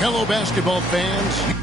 Hello, basketball fans.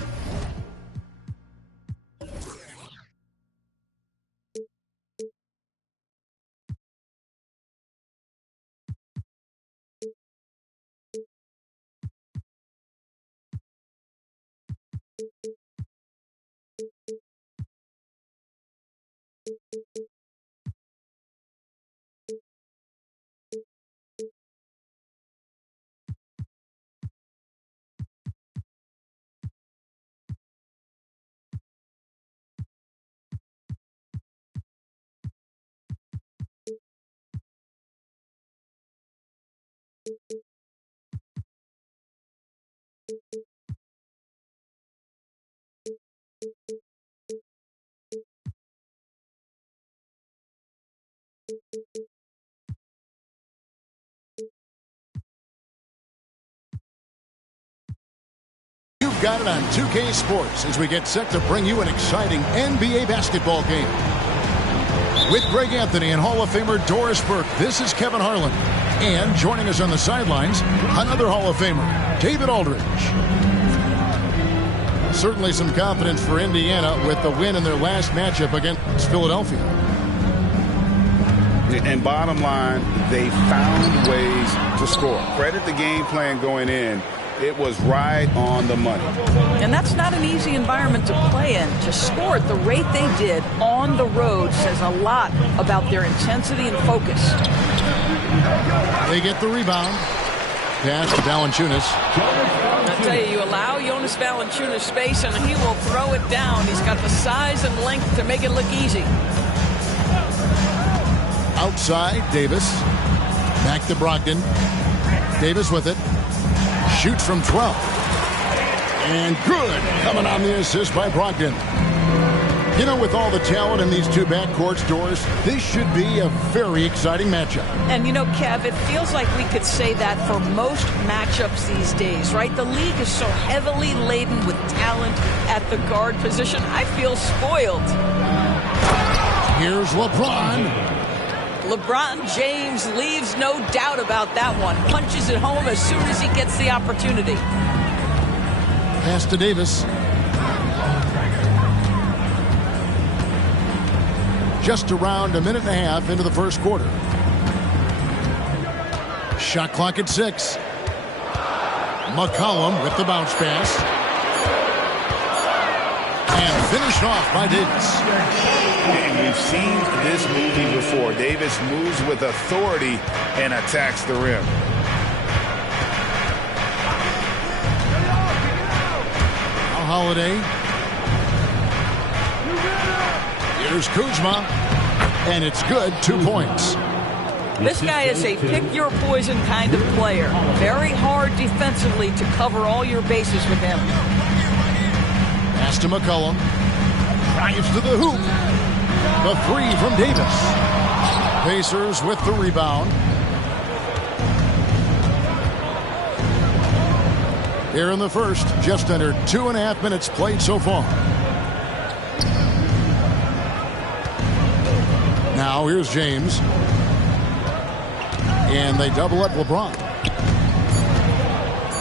You've got it on 2K Sports as we get set to bring you an exciting NBA basketball game. With Greg Anthony and Hall of Famer Doris Burke, this is Kevin Harlan. And joining us on the sidelines, another Hall of Famer, David Aldridge. Certainly some confidence for Indiana with the win in their last matchup against Philadelphia. And bottom line, they found ways to score. Credit the game plan going in. It was right on the money. And that's not an easy environment to play in. To score at the rate they did on the road says a lot about their intensity and focus. They get the rebound. Pass to Valanciunas. I tell you, you allow Jonas Valanciunas space and he will throw it down. He's got the size and length to make it look easy. Outside, Davis. Back to Brogdon. Davis with it. Shoots from 12. And good. Coming on the assist by Brogdon. You know, with all the talent in these two backcourts, Doris, this should be a very exciting matchup. And, you know, Kev, it feels like we could say that for most matchups these days, right? The league is so heavily laden with talent at the guard position. I feel spoiled. Here's LeBron. LeBron James leaves no doubt about that one. Punches it home as soon as he gets the opportunity. Pass to Davis. Just around a minute and a half into the first quarter. Shot clock at 6. McCollum with the bounce pass. And finished off by Davis. And we've seen this movie before. Davis moves with authority and attacks the rim. Holiday. Here's Kuzma. And it's good. 2 points. This guy is a pick-your-poison kind of player. Very hard defensively to cover all your bases with him. Pass to McCollum. Drives to the hoop. The 3 from Davis. Pacers with the rebound. Here in the first, just under 2.5 minutes played so far. Now here's James. And they double up LeBron.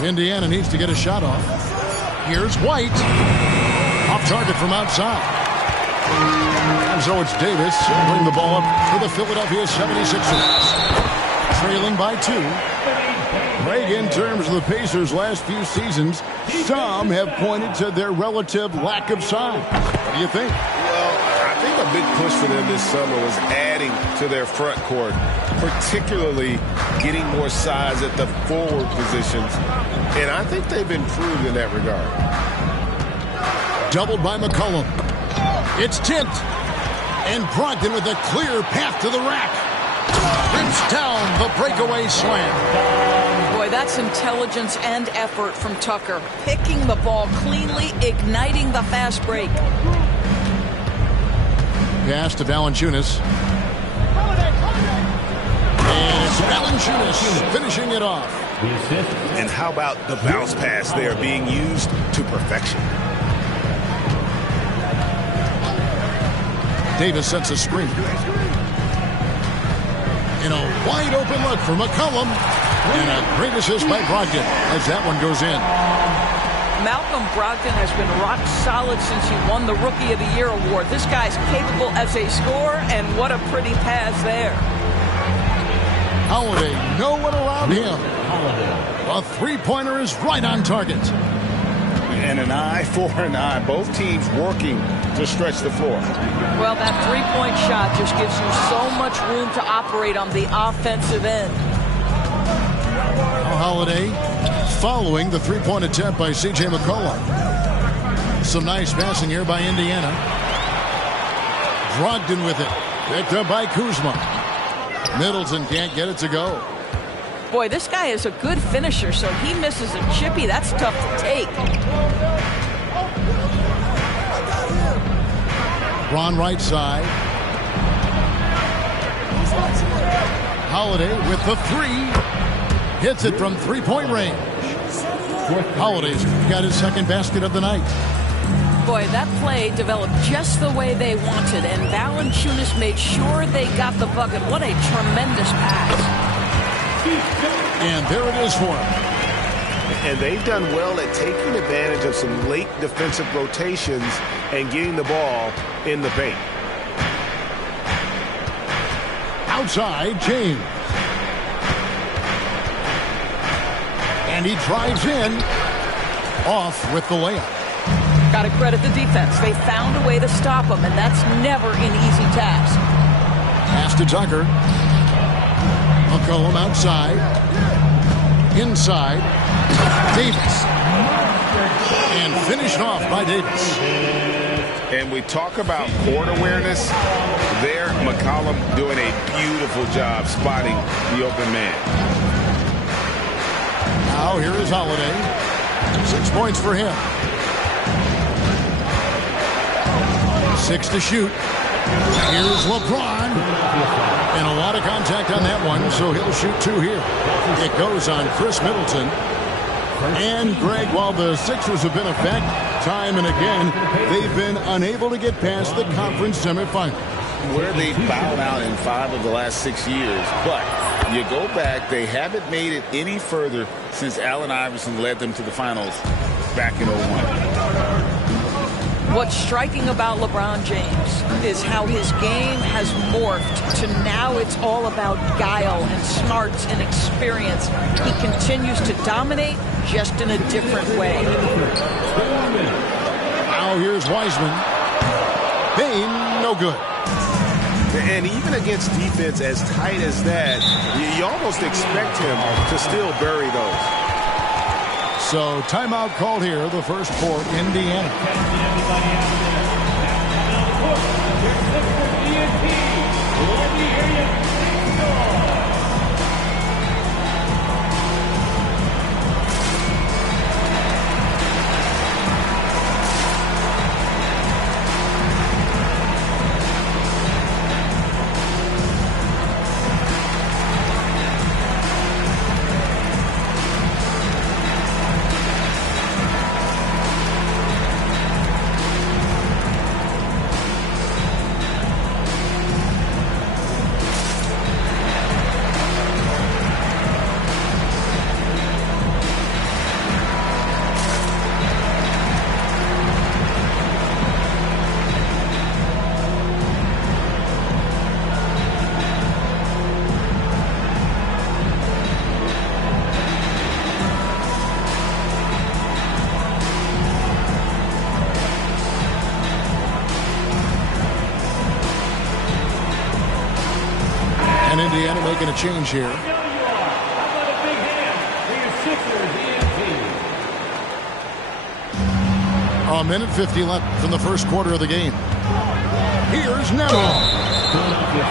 Indiana needs to get a shot off. Here's White. Off target from outside. And so it's Davis bring the ball up for the Philadelphia 76ers. Trailing by 2. Greg, in terms of the Pacers' last few seasons, some have pointed to their relative lack of size. What do you think? Well, I think a big push for them this summer was adding to their front court, particularly getting more size at the forward positions. And I think they've improved in that regard. Doubled by McCollum. It's tipped. And Brogdon with a clear path to the rack. Rips down the breakaway slam. Boy, that's intelligence and effort from Tucker. Picking the ball cleanly, igniting the fast break. Pass to Valanciunas. And it's Valanciunas finishing it off. And how about the bounce pass there being used to perfection? Davis sets a screen. In a wide open look for McCollum. And a great assist by Brogdon as that one goes in. Malcolm Brogdon has been rock solid since he won the Rookie of the Year award. This guy's capable as a scorer, and what a pretty pass there. Holiday, no one around him. A three-pointer is right on target. And an eye for an eye. Both teams working to stretch the floor. Well, that three-point shot just gives you so much room to operate on the offensive end. Holiday following the three-point attempt by C.J. McCollum. Some nice passing here by Indiana. Brogdon with it. Picked up by Kuzma. Middleton can't get it to go. Boy, this guy is a good finisher, so he misses a chippy. That's tough to take. Ron right side. Holiday with the three. Hits it from three-point range. Holiday's got his second basket of the night. Boy, that play developed just the way they wanted, and Valanciunas made sure they got the bucket. What a tremendous pass. And there it is for him. And they've done well at taking advantage of some late defensive rotations and getting the ball in the paint. Outside, James. And he drives in. Off with the layup. Got to credit the defense. They found a way to stop him, and that's never an easy task. Pass to Tucker. McCollum outside. Inside. Davis. And finished off by Davis. And we talk about court awareness. There, McCollum doing a beautiful job spotting the open man. Now here is Holiday. 6 points for him. 6 to shoot. Here's LeBron. And a lot of contact on that one, so he'll shoot 2 here. It goes on Chris Middleton. And Greg, while the Sixers have been a fact time and again, they've been unable to get past the conference semifinal. Where they've bowed out in 5 of the last 6 years. But you go back, they haven't made it any further since Allen Iverson led them to the finals back in 01. What's striking about LeBron James is how his game has morphed to now it's all about guile and smarts and experience. He continues to dominate, just in a different way. Now here's Wiseman. Bain, no good. And even against defense as tight as that, you almost expect him to still bury those. So timeout called here, the first for Indiana. And Indiana making a change here. A minute 50 left from the first quarter of the game. Here's Neville.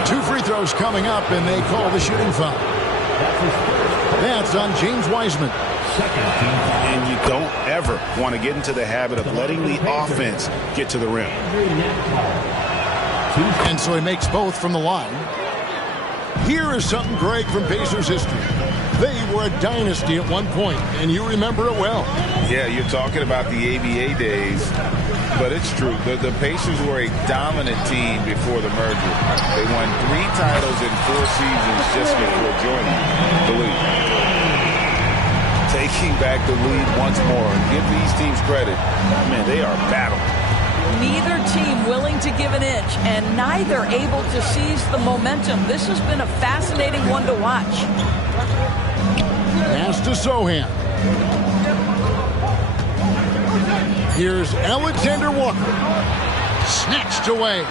2 free throws coming up, and they call the shooting foul. That's on James Wiseman. And you don't ever want to get into the habit of letting the offense get to the rim. And so he makes both from the line. Here is something, Greg, from Pacers history. They were a dynasty at one point, and you remember it well. Yeah, you're talking about the ABA days. But it's true. The Pacers were a dominant team before the merger. They won 3 titles in 4 seasons just before joining the league. Taking back the lead once more. Give these teams credit. Man, they are battling. Neither team willing to give an inch, and neither able to seize the momentum. This has been a fascinating one to watch. Pass to Sochan. Here's Alexander Walker. Snatched away.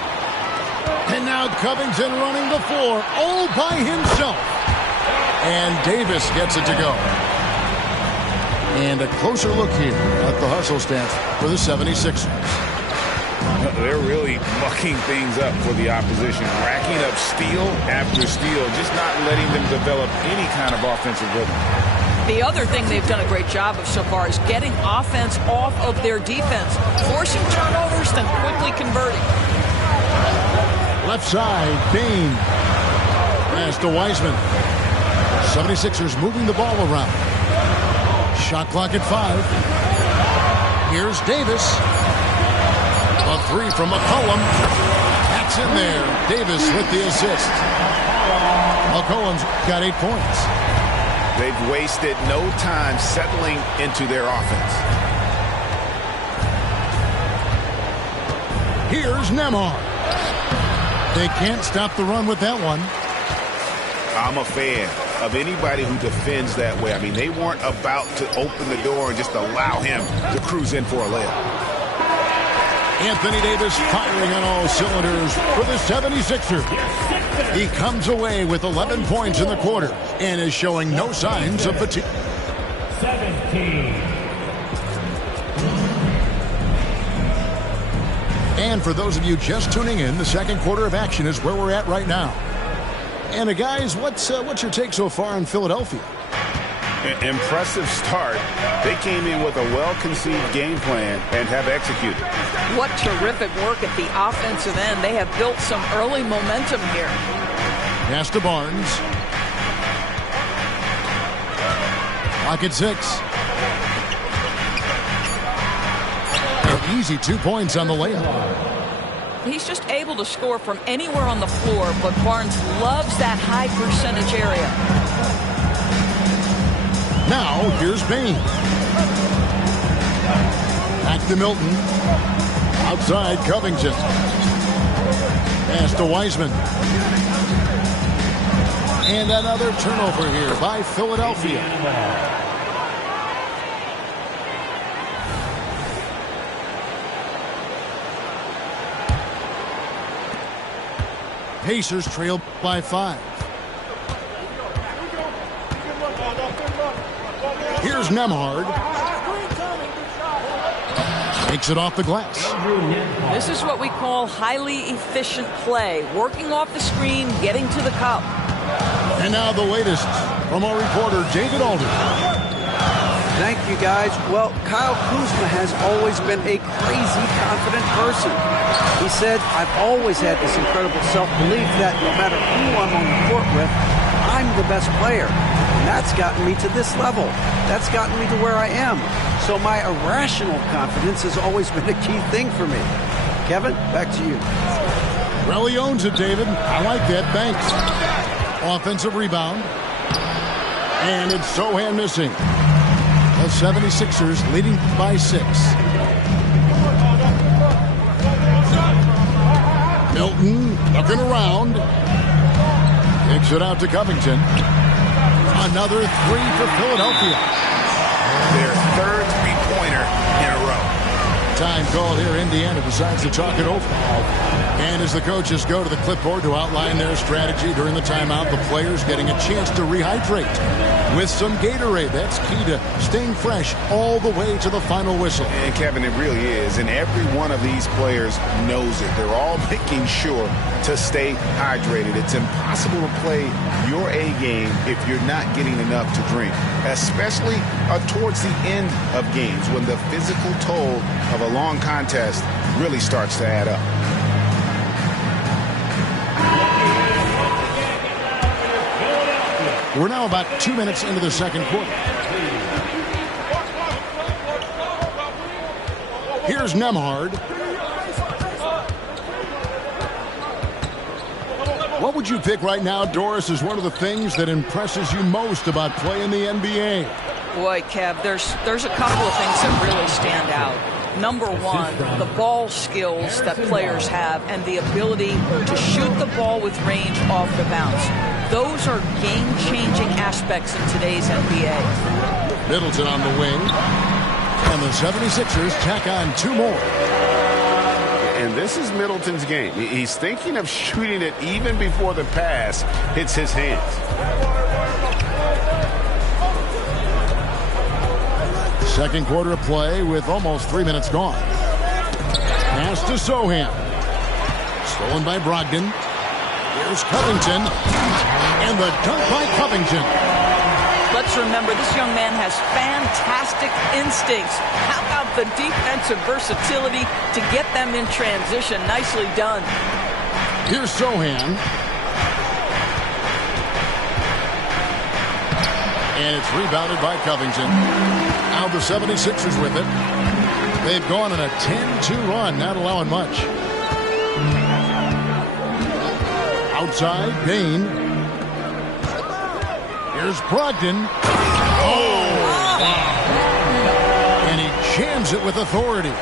And now Covington running the floor all by himself. And Davis gets it to go. And a closer look here at the hustle stats for the 76ers. They're really mucking things up for the opposition, racking up steal after steal, just not letting them develop any kind of offensive rhythm. The other thing they've done a great job of so far is getting offense off of their defense, forcing turnovers, then quickly converting. Left side, Bain. Pass to Wiseman. 76ers moving the ball around. Shot clock at 5. Here's Davis. A 3 from McCollum. That's in there. Davis with the assist. McCollum's got 8 points. They've wasted no time settling into their offense. Here's Nembhard. They can't stop the run with that one. I'm a fan of anybody who defends that way. I mean, they weren't about to open the door and just allow him to cruise in for a layup. Anthony Davis firing on all cylinders for the 76ers. He comes away with 11 points in the quarter and is showing no signs of fatigue. 17. And for those of you just tuning in, the second quarter of action is where we're at right now. And guys, what's your take so far on Philadelphia? Impressive start. They came in with a well-conceived game plan and have executed. What terrific work at the offensive end. They have built some early momentum here. Pass to Barnes. Clock at 6. An easy 2 points on the layup. He's just able to score from anywhere on the floor, but Barnes loves that high percentage area. Now, here's Bain. Back to Milton. Outside, Covington. Pass to Wiseman. And another turnover here by Philadelphia. Pacers trail by 5. Here's Nembhard. Takes it off the glass. This is what we call highly efficient play. Working off the screen, getting to the cup. And now the latest from our reporter, David Alden. Thank you, guys. Well, Kyle Kuzma has always been a crazy confident person. He said, I've always had this incredible self-belief that no matter who I'm on the court with, I'm the best player. And that's gotten me to this level. That's gotten me to where I am. So my irrational confidence has always been a key thing for me. Kevin, back to you. Well, he owns it, David. I like that. Thanks. Offensive rebound. And it's Sochan missing. The 76ers leading by 6. Milton looking around. Kicks it out to Covington. Another 3 for Philadelphia. Their third three-pointer in a row. Time called here. Indiana decides to talk it over. And as the coaches go to the clipboard to outline their strategy during the timeout, the players getting a chance to rehydrate with some Gatorade. That's key to staying fresh all the way to the final whistle. And Kevin, it really is. And every one of these players knows it. They're all making sure to stay hydrated. It's impossible to play your A game if you're not getting enough to drink, especially towards the end of games when the physical toll of a long contest really starts to add up. We're now about 2 minutes into the second quarter. Here's Nembhard. What would you pick right now, Doris, is one of the things that impresses you most about playing the NBA? Boy, Kev, there's a couple of things that really stand out. Number one, the ball skills that players have and the ability to shoot the ball with range off the bounce. Those are game-changing aspects in today's NBA. Middleton on the wing. And the 76ers tack on 2 more. And this is Middleton's game. He's thinking of shooting it even before the pass hits his hands. Second quarter of play with almost 3 minutes gone. Pass to Sohan. Stolen by Brogdon. Here's Covington. And the dunk by Covington. Let's remember, this young man has fantastic instincts. How about the defensive versatility to get them in transition? Nicely done. Here's Sohan. And it's rebounded by Covington. Now the 76ers with it. They've gone on a 10-2 run, not allowing much. Outside, Bane. Here's Brogdon. Oh! And he jams it with authority.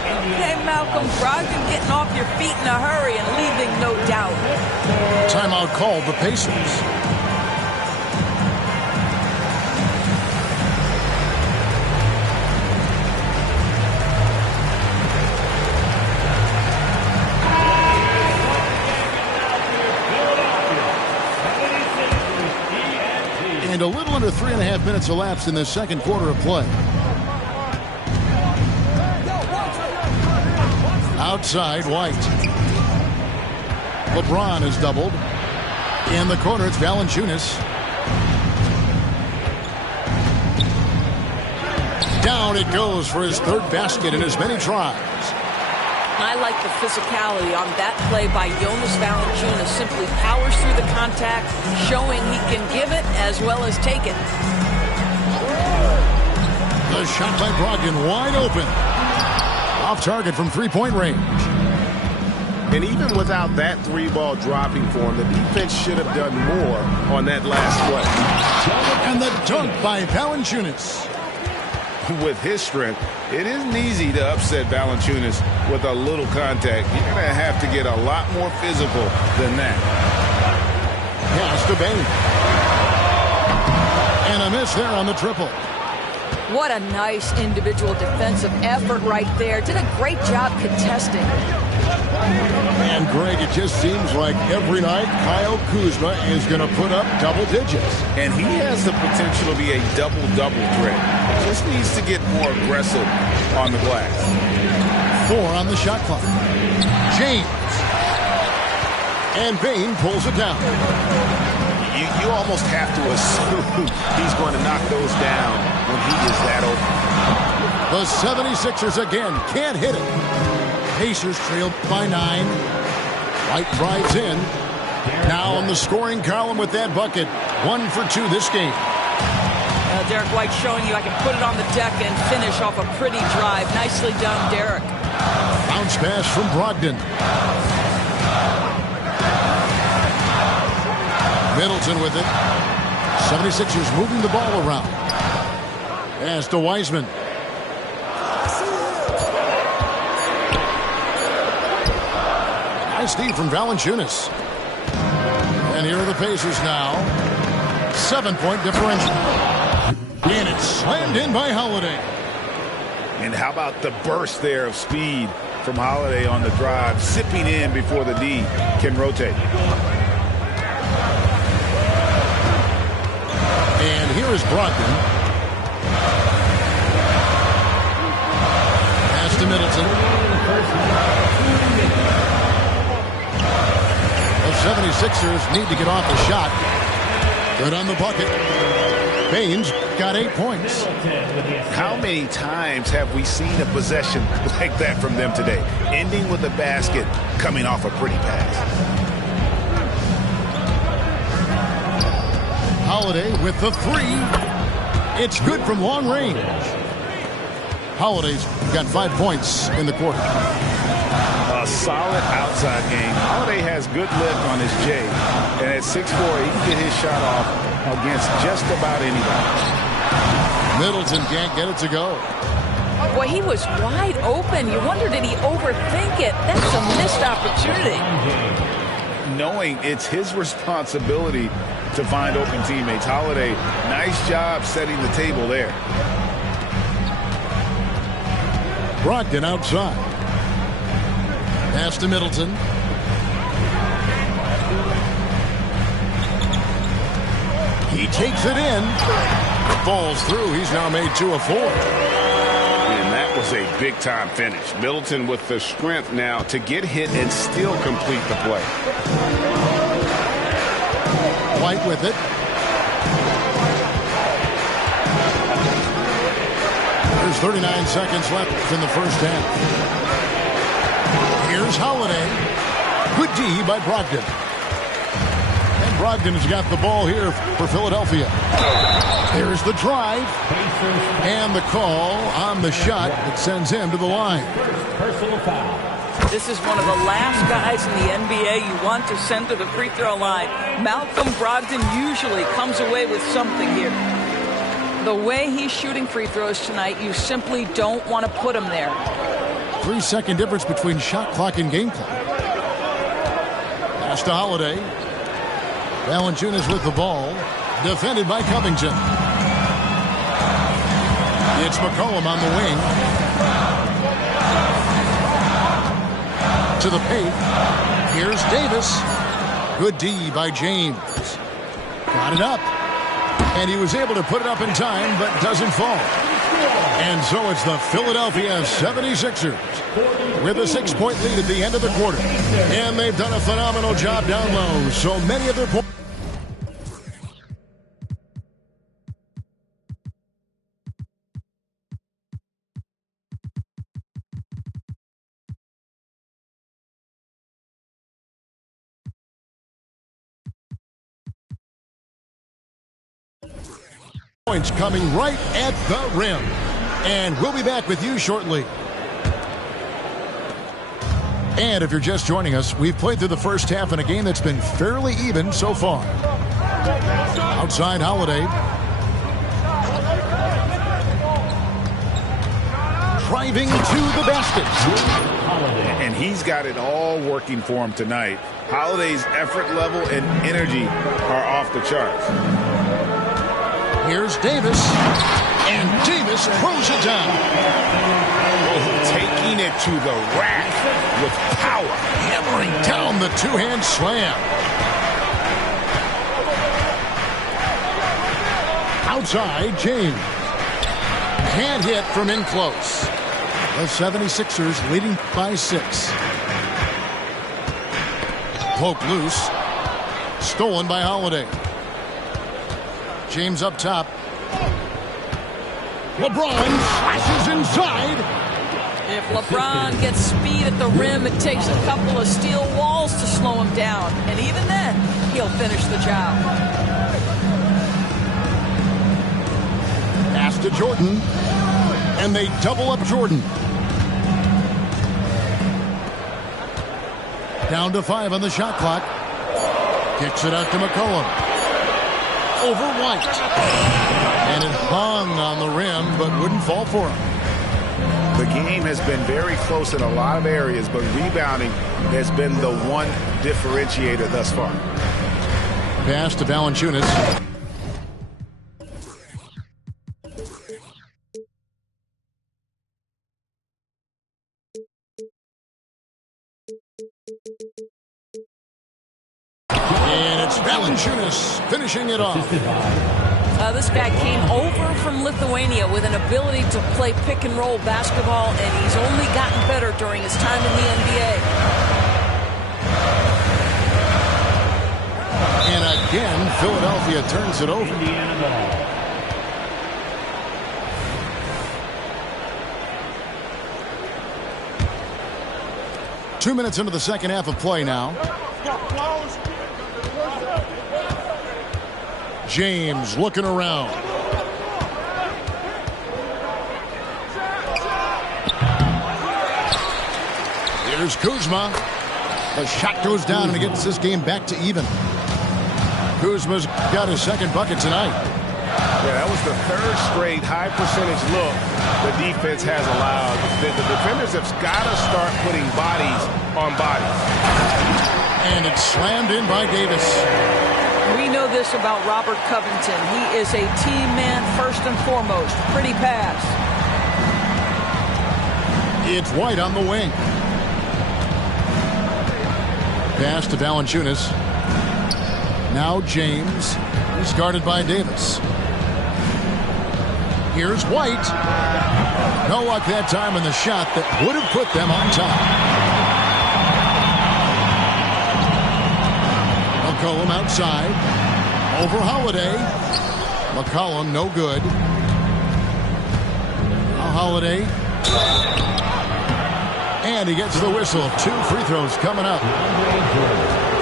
Okay, Malcolm, Brogdon getting off your feet in a hurry and leaving no doubt. Timeout called the Pacers. And a little under 3.5 minutes elapsed in the second quarter of play. Outside, White. LeBron is doubled. In the corner, it's Valanciunas. Down it goes for his third basket in as many tries. I like the physicality on that play by Jonas Valanciunas. Simply powers through the contact, showing he can give it as well as take it. The shot by Brogdon wide open. Off target from three-point range. And even without that 3-ball dropping for him, the defense should have done more on that last play. And the dunk by Valanciunas. With his strength, it isn't easy to upset Valanciunas with a little contact. You're going to have to get a lot more physical than that. Pass to Bane. And a miss there on the triple. What a nice individual defensive effort right there. Did a great job contesting. And Greg, it just seems like every night Kyle Kuzma is going to put up double digits. And he has the potential to be a double-double threat. Just needs to get more aggressive on the glass. 4 on the shot clock. James. And Bane pulls it down. You almost have to assume he's going to knock those down when he is that open. The 76ers again can't hit it. Pacers trailed by 9. White drives in. Now on the scoring column with that bucket. 1 for 2 this game. Derek White showing you I can put it on the deck and finish off a pretty drive. Nicely done, Derek. Bounce pass from Brogdon. Middleton with it. 76ers moving the ball around. Pass to Wiseman. Nice steal from Valanciunas. And here are the Pacers now. 7-point differential. And it's slammed in by Holiday. And how about the burst there of speed from Holiday on the drive, zipping in before the D can rotate. And here is Brogdon. Pass to Middleton. The 76ers need to get off the shot. Good on the bucket. Baines got 8 points. How many times have we seen a possession like that from them today? Ending with a basket, coming off a pretty pass. Holiday with the 3. It's good from long range. Holiday's got 5 points in the quarter. A solid outside game. Holiday has good lift on his J. And at 6'4", he can get his shot off against just about anybody. Middleton can't get it to go. Boy, he was wide open. You wonder, did he overthink it? That's a missed opportunity. Knowing it's his responsibility to find open teammates. Holiday, nice job setting the table there. Brogdon outside. Pass to Middleton. He takes it in. Falls through. He's now made 2 of 4. And that was a big-time finish. Middleton with the strength now to get hit and still complete the play. White with it. There's 39 seconds left in the first half. Here's Holiday. Good D by Brogdon. And Brogdon has got the ball here for Philadelphia. There's the drive. And the call on the shot that sends him to the line. Personal foul. This is one of the last guys in the NBA you want to send to the free throw line. Malcolm Brogdon usually comes away with something here. The way he's shooting free throws tonight, you simply don't want to put him there. 3-second difference between shot clock and game clock. Pass to Holiday. Valanciunas with the ball. Defended by Covington. It's McCollum on the wing. To the paint. Here's Davis. Good D by James. Got it up. And he was able to put it up in time, but doesn't fall. And so it's the Philadelphia 76ers with a 6-point lead at the end of the quarter. And they've done a phenomenal job down low. So many of their points. Points coming right at the rim. And we'll be back with you shortly. And if you're just joining us, we've played through the first half in a game that's been fairly even so far. Outside Holiday. Driving to the basket. And he's got it all working for him tonight. Holiday's effort level and energy are off the charts. Here's Davis. And Davis throws it down. Taking it to the rack with power. Hammering down the two-hand slam. Outside, James. Can't hit from in close. The 76ers leading by 6. Poke loose. Stolen by Holiday. James up top. LeBron flashes inside. If LeBron gets speed at the rim, it takes a couple of steel walls to slow him down. And even then, he'll finish the job. Pass to Jordan. And they double up Jordan. Down to 5 on the shot clock. Kicks it out to McCollum. Over White. And it hung on the rim, but wouldn't fall for him. The game has been very close in a lot of areas, but rebounding has been the one differentiator thus far. Pass to Valanciunas. And it's Valanciunas finishing it off. This guy came over from Lithuania with an ability to play pick-and-roll basketball, and he's only gotten better during his time in the NBA. And again, Philadelphia turns it over. Indiana ball. 2 minutes into the second half of play now. James looking around. Here's Kuzma. The shot goes down, and it gets this game back to even. Kuzma's got his second bucket tonight. Yeah, that was the third straight high percentage look the defense has allowed. The defenders have got to start putting bodies on bodies. And it's slammed in by Davis. We know this about Robert Covington. He is a team man first and foremost. Pretty pass. It's White on the wing. Pass to Valanciunas. Now James. He's guarded by Davis. Here's White. No luck that time in the shot that would have put them on top. McCollum outside. Over Holiday. McCollum no good. Now Holiday. And he gets the whistle. 2 free throws coming up.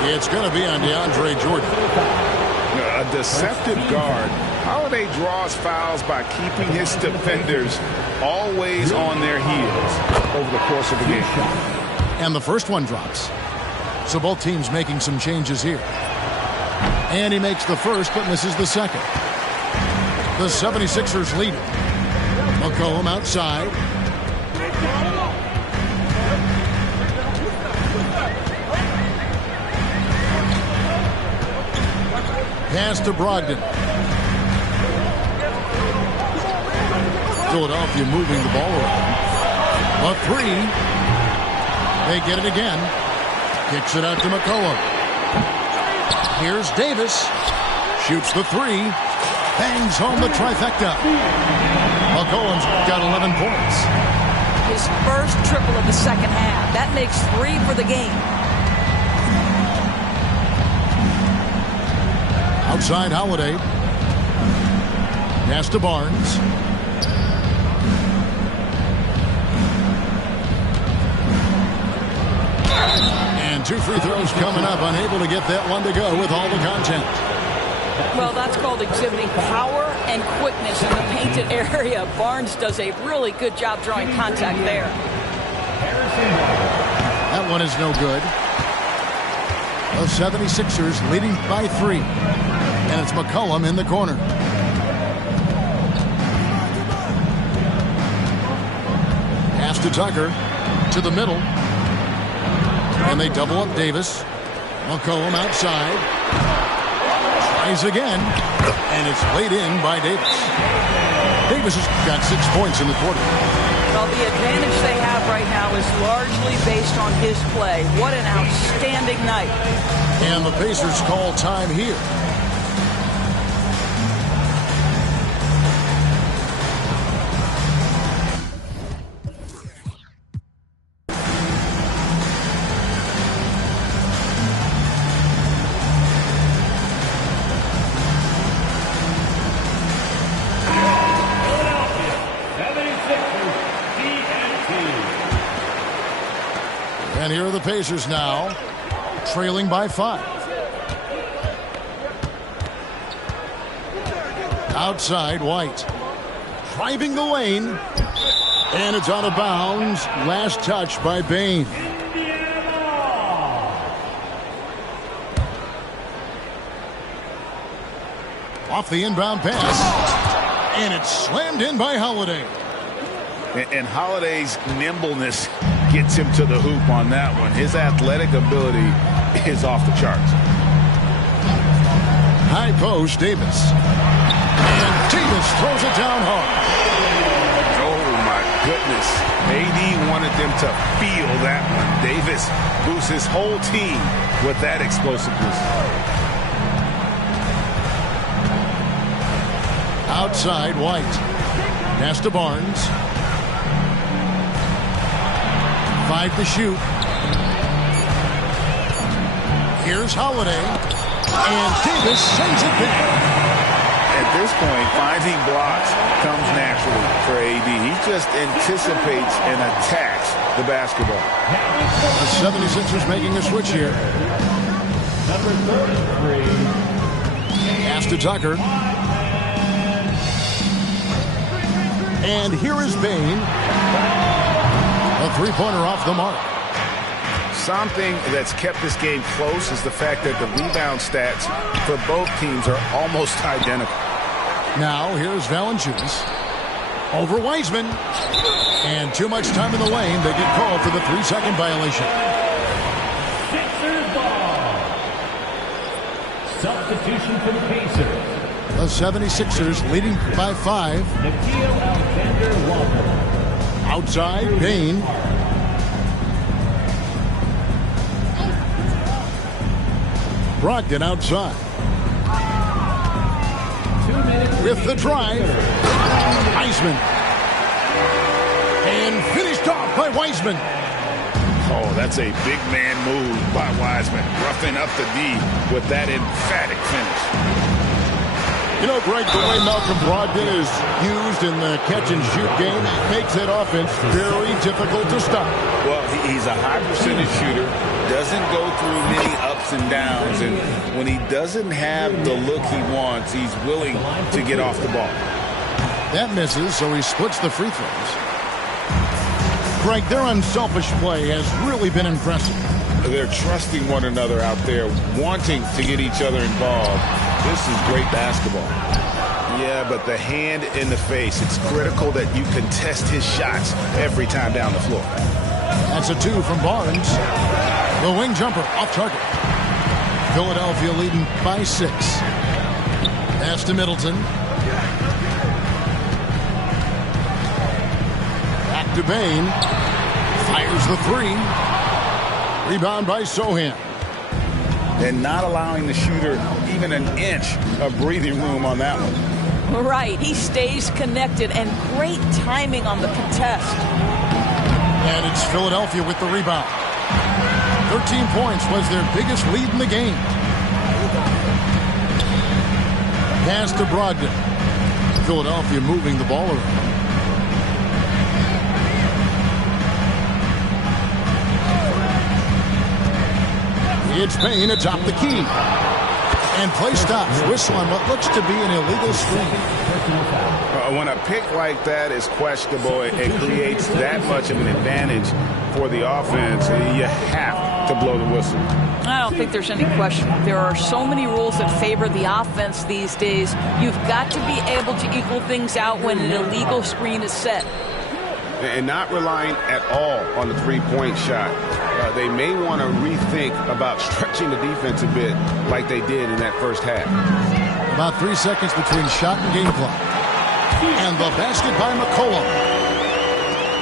It's going to be on DeAndre Jordan. A deceptive guard. Holiday draws fouls by keeping his defenders always on their heels over the course of the game. And the first one drops. So both teams making some changes here. And he makes the first but misses the second. The 76ers lead it. McCollum outside. Pass to Brogdon. Philadelphia moving the ball around. A three. They get it again. Kicks it out to McCollum. Here's Davis. Shoots the three. Bangs home the trifecta. McCollum's got 11 points. His first triple of the second half. That makes 3 for the game. Outside Holiday. Pass to Barnes. And 2 free throws coming up. Unable to get that one to go with all the content. Well, that's called exhibiting power and quickness in the painted area. Barnes does a really good job drawing contact there. That one is no good. The 76ers leading by 3. And it's McCollum in the corner. Pass to Tucker. To the middle. And they double up Davis. McCollum outside. Tries again. And it's laid in by Davis. Davis has got 6 points in the quarter. Well, the advantage they have right now is largely based on his play. What an outstanding night. And the Pacers call time here. And here are the Pacers now, trailing by 5. Outside, White. Driving the lane. And it's out of bounds. Last touch by Bane. Off the inbound pass. And it's slammed in by Holiday. And Holiday's nimbleness gets him to the hoop on that one. His athletic ability is off the charts. High post, Davis. And Davis throws it down hard. Oh, my goodness. AD wanted them to feel that one. Davis boosts his whole team with that explosiveness. Outside, White. Pass to Barnes. 5 to shoot. Here's Holiday. And Davis sends it back. At this point, finding blocks comes naturally for AD. He just anticipates and attacks the basketball. The 76ers making a switch here. Number 33. Pass to Tucker. And here is Bane. A three-pointer off the mark. Something that's kept this game close is the fact that the rebound stats for both teams are almost identical. Now here's Valanciunas over Wiseman. And too much time in the lane. They get called for the 3-second violation. Sixers ball. Substitution for the Pacers. The 76ers leading by 5. Nickeil Alexander-Walker. Outside, Bane. Brogdon outside. 2 minutes With the drive. Wiseman. And finished off by Wiseman. Oh, that's a big man move by Wiseman, roughing up the D with that emphatic finish. You know, Greg, the way Malcolm Brogdon is used in the catch-and-shoot game makes that offense very difficult to stop. Well, he's a high percentage shooter, doesn't go through many ups and downs, and when he doesn't have the look he wants, he's willing to get off the ball. That misses, so he splits the free throws. Greg, their unselfish play has really been impressive. They're trusting one another out there, wanting to get each other involved. This is great basketball. Yeah, but the hand in the face, it's critical that you contest his shots every time down the floor. That's a 2 from Barnes. The wing jumper off target. Philadelphia leading by 6. Pass to Middleton. Back to Bane. Fires the 3. Rebound by Sohan. And not allowing the shooter even an inch of breathing room on that one. Right. He stays connected, and great timing on the contest. And it's Philadelphia with the rebound. 13 points was their biggest lead in the game. Pass to Brogdon. Philadelphia moving the ball around. It's Payne atop the key. And play stops. Whistle on what looks to be an illegal screen. When a pick like that is questionable, it creates that much of an advantage for the offense. You have to blow the whistle. I don't think there's any question. There are so many rules that favor the offense these days. You've got to be able to equal things out when an illegal screen is set. And not relying at all on the three-point shot. They may want to rethink about stretching the defense a bit like they did in that first half. About 3 seconds between shot and game clock. And the basket by McCollum.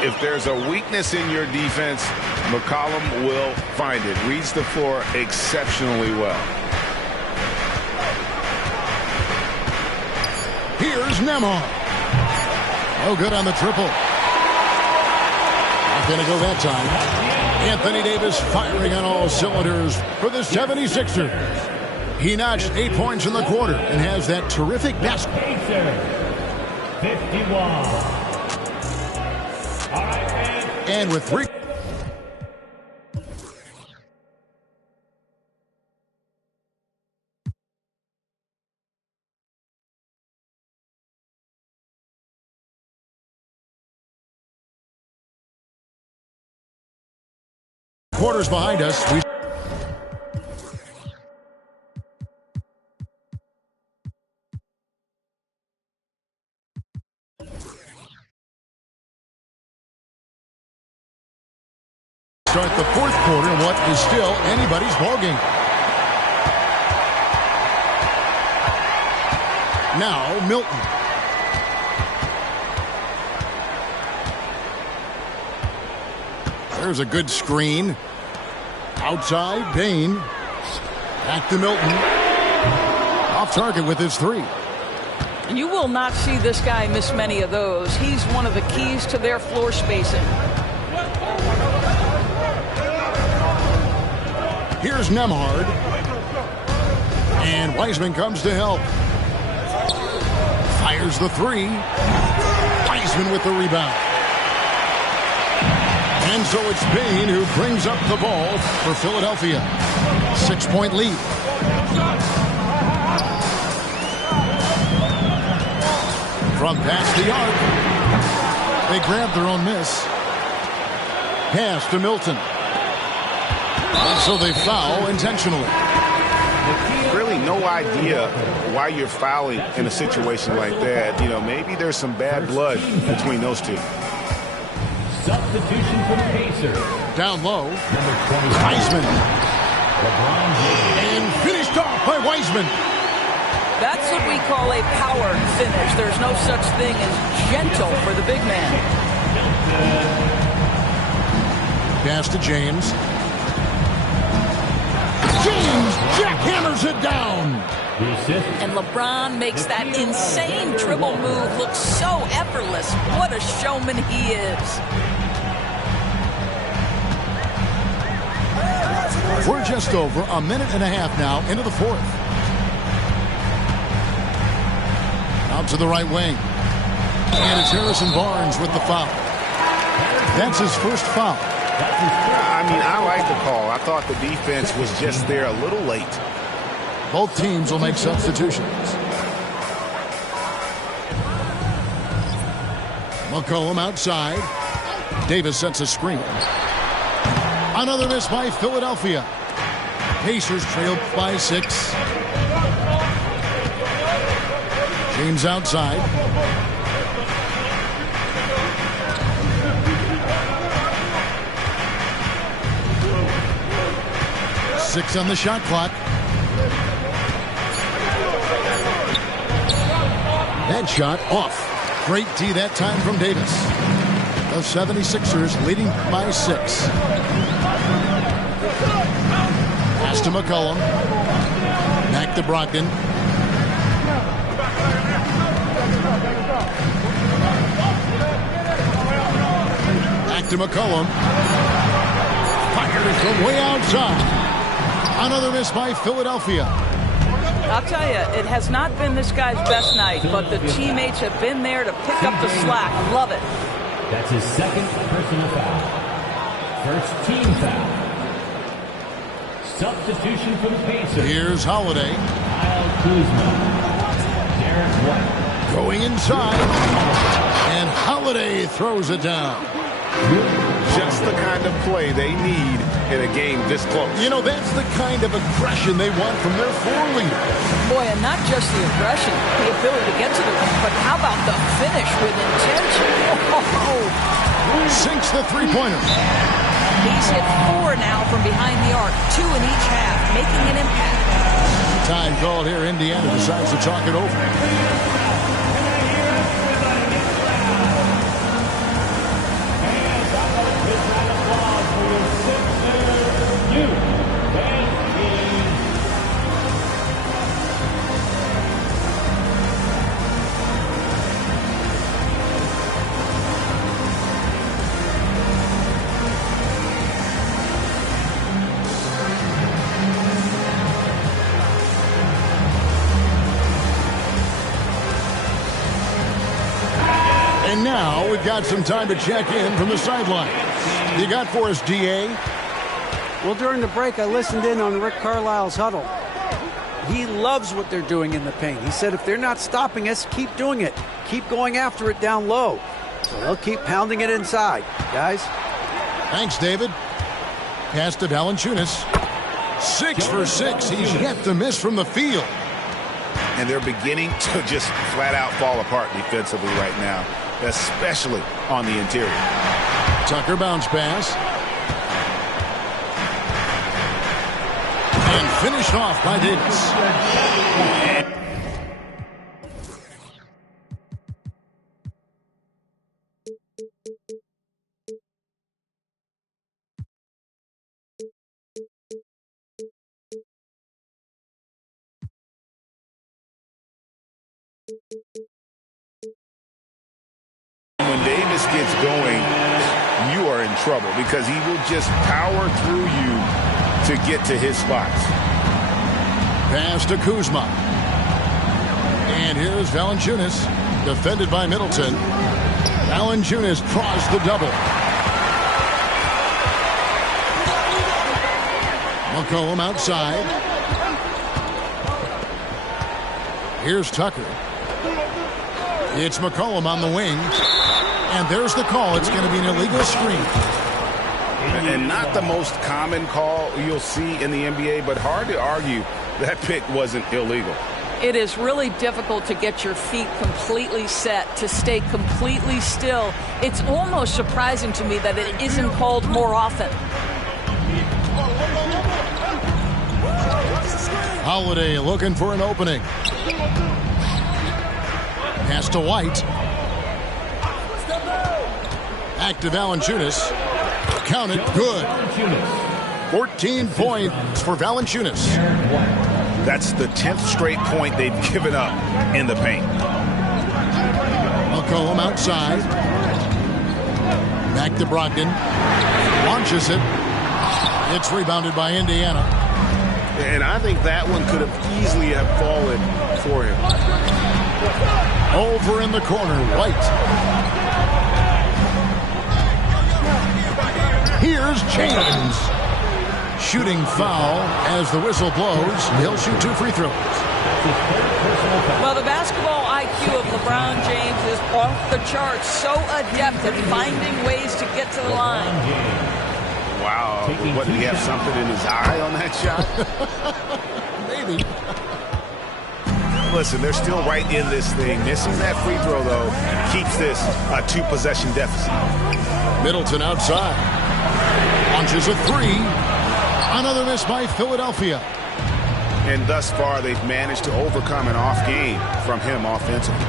If there's a weakness in your defense, McCollum will find it. Reads the floor exceptionally well. Here's Nembhard. No good on the triple. Not going to go that time. Anthony Davis firing on all cylinders for the 76ers. He notched 8 points in the quarter and has that terrific basket. 51. All right, man. And with 3 quarters behind us, we start the fourth quarter in what is still anybody's ballgame. Now Milton. There's a good screen. Outside, Bane. Back to Milton. Off target with his 3. You will not see this guy miss many of those. He's one of the keys to their floor spacing. Here's Nembhard. And Wiseman comes to help. Fires the 3. Wiseman with the rebound. And so it's Bane who brings up the ball for Philadelphia. 6-point lead. From past the arc. They grab their own miss. Pass to Milton. And so they foul intentionally. Really no idea why you're fouling in a situation like that. You know, maybe there's some bad blood between those two. Substitution for the Pacers. Down low. Number 20. Wiseman. LeBron James. And finished off by Wiseman. That's what we call a power finish. There's no such thing as gentle for the big man. Pass to James. James jackhammers it down. The assist. And LeBron makes that insane dribble move look so effortless. What a showman he is. We're just over a minute and a half now into the fourth. Out to the right wing. And it's Harrison Barnes with the foul. That's his first foul. I mean, I like the call. I thought the defense was just there a little late. Both teams will make substitutions. McCollum outside. Davis sets a screen. Another miss by Philadelphia. Pacers trailed by 6. James outside. Six on the shot clock. That shot off. Great D that time from Davis. The 76ers leading by 6. Pass to McCollum. Back to Brogdon. Back to McCollum. Fired it from way outside. Another miss by Philadelphia. I'll tell you, it has not been this guy's best night, but the teammates have been there to pick up the slack. Love it. That's his second personal foul. First team foul. Substitution for the Pacers. Here's Holiday. Kyle Kuzma. Derek White. Going inside. And Holiday throws it down. Just the kind of play they need in a game this close. You know, that's the kind of aggression they want from their floor leader. Boy, and not just the aggression, the ability to get to the rim, but how about the finish with intention? Sinks the three-pointer. He's hit 4 now from behind the arc, 2 in each half, making an impact. Time called here. Indiana decides to talk it over. And now we've got some time to check in from the sideline. You got for us, DA? Well, during the break, I listened in on Rick Carlisle's huddle. He loves what they're doing in the paint. He said if they're not stopping us, keep doing it. Keep going after it down low. So they'll keep pounding it inside, guys. Thanks, David. Pass to Valanciunas. 6 for 6. He's yet to miss from the field. And they're beginning to just flat out fall apart defensively right now, especially on the interior. Tucker bounce pass. And finished off by Davis. When Davis gets going, you are in trouble because he will just power through you to get to his spots. Pass to Kuzma. And here's Valanciunas, defended by Middleton. Valanciunas draws the double. McCollum outside. Here's Tucker. It's McCollum on the wing. And there's the call. It's going to be an illegal screen. And not the most common call you'll see in the NBA, but hard to argue that pick wasn't illegal. It is really difficult to get your feet completely set, to stay completely still. It's almost surprising to me that it isn't called more often. Holiday looking for an opening. Pass to White. Back to Valanciunas. Count it, good. 14 points for Valanciunas. That's the 10th straight point they've given up in the paint. McCollum outside. Back to Brogdon. Launches it. It's rebounded by Indiana. And I think that one could have easily have fallen for him. Over in the corner, White. Here's James. Shooting foul as the whistle blows. He'll shoot 2 free throws. Well, the basketball IQ of LeBron James is off the charts. So adept at finding ways to get to the line. Wow. What, did he have something in his eye on that shot? Maybe. Listen, they're still right in this thing. Missing that free throw, though, keeps this a 2-possession deficit. Middleton outside. Launches a 3. Another miss by Philadelphia. And thus far, they've managed to overcome an off game from him offensively.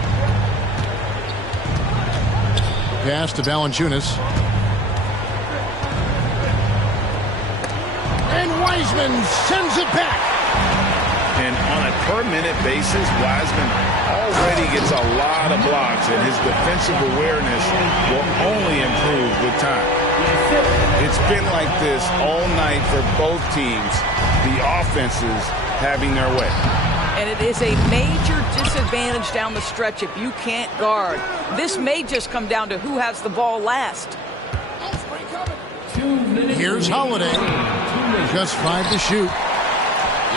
Pass to Valanciunas. And Wiseman sends it back. And on a per-minute basis, Wiseman already gets a lot of blocks, and his defensive awareness will only improve with time. It's been like this all night for both teams, the offenses having their way. And it is a major disadvantage down the stretch if you can't guard. This may just come down to who has the ball last. Here's Holiday. Just 5 to shoot.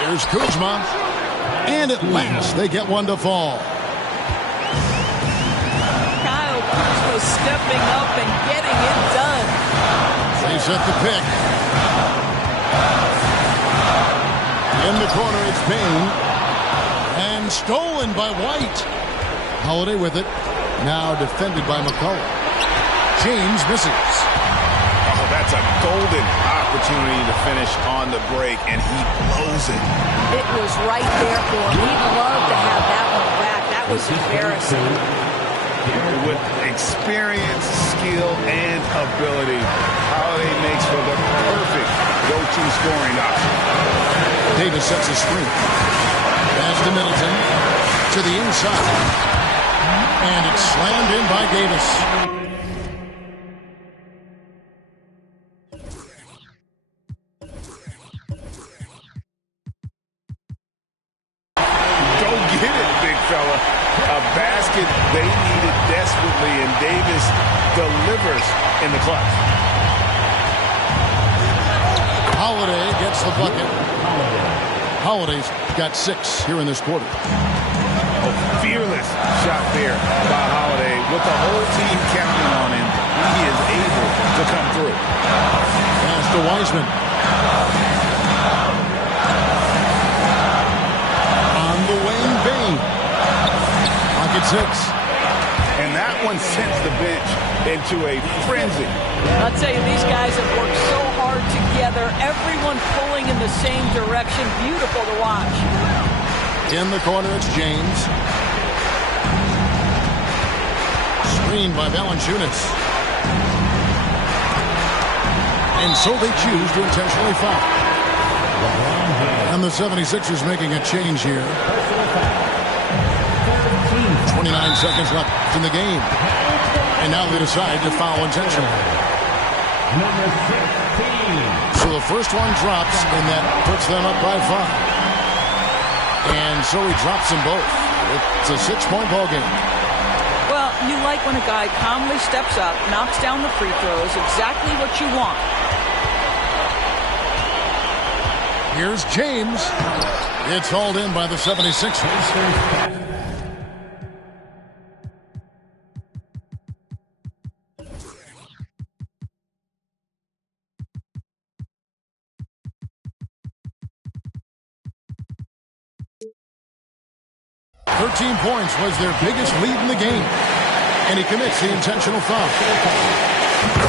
Here's Kuzma. And at last, they get one to fall. Kyle Kuzma stepping up and getting it done. They set the pick. In the corner, it's Payne. And stolen by White. Holiday with it. Now defended by McCollum. James misses. Oh, that's a golden opportunity to finish on the break, and he blows it. It was right there for him. He'd love to have that one back. That was embarrassing. With experience, skill, and ability, Holiday makes for the perfect go-to scoring option. Davis sets a screen. Pass to Middleton. To the inside. And it's slammed in by Davis. Go get it, big fella. A basket they needed desperately, and Davis delivers in the clutch. Holiday gets the bucket. Holiday's got 6 here in this quarter. A fearless shot there by Holiday. With the whole team counting on him, he is able to come through. Pass to Wiseman. On the wing, Bane. Pocket 6. And that one sends the bench into a frenzy. I'll tell you, these guys have worked so hard together. Everyone pulling in the same direction. Beautiful to watch. In the corner, it's James. Screened by Valanciunas. And so they choose to intentionally foul. And the 76ers making a change here. 29 seconds left in the game. And now they decide to foul intentionally. So the first one drops, and that puts them up by 5. And so he drops them both. It's a 6-point ball game. Well, you like when a guy calmly steps up, knocks down the free throws, exactly what you want. Here's James. It's hauled in by the 76ers. 13 points was their biggest lead in the game. And he commits the intentional foul.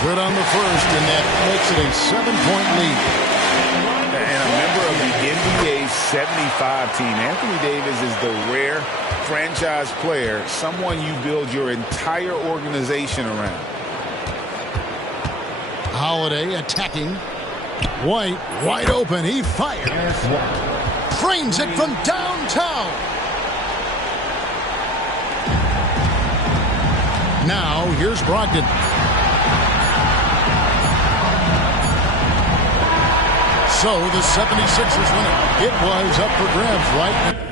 Good on the first, and that makes it a 7-point lead. And a member of the NBA 75 team, Anthony Davis is the rare franchise player, someone you build your entire organization around. Holiday attacking. White wide open. He fires. Frames it from downtown. Now here's Brogdon. So the 76ers win it. It was up for grabs right now.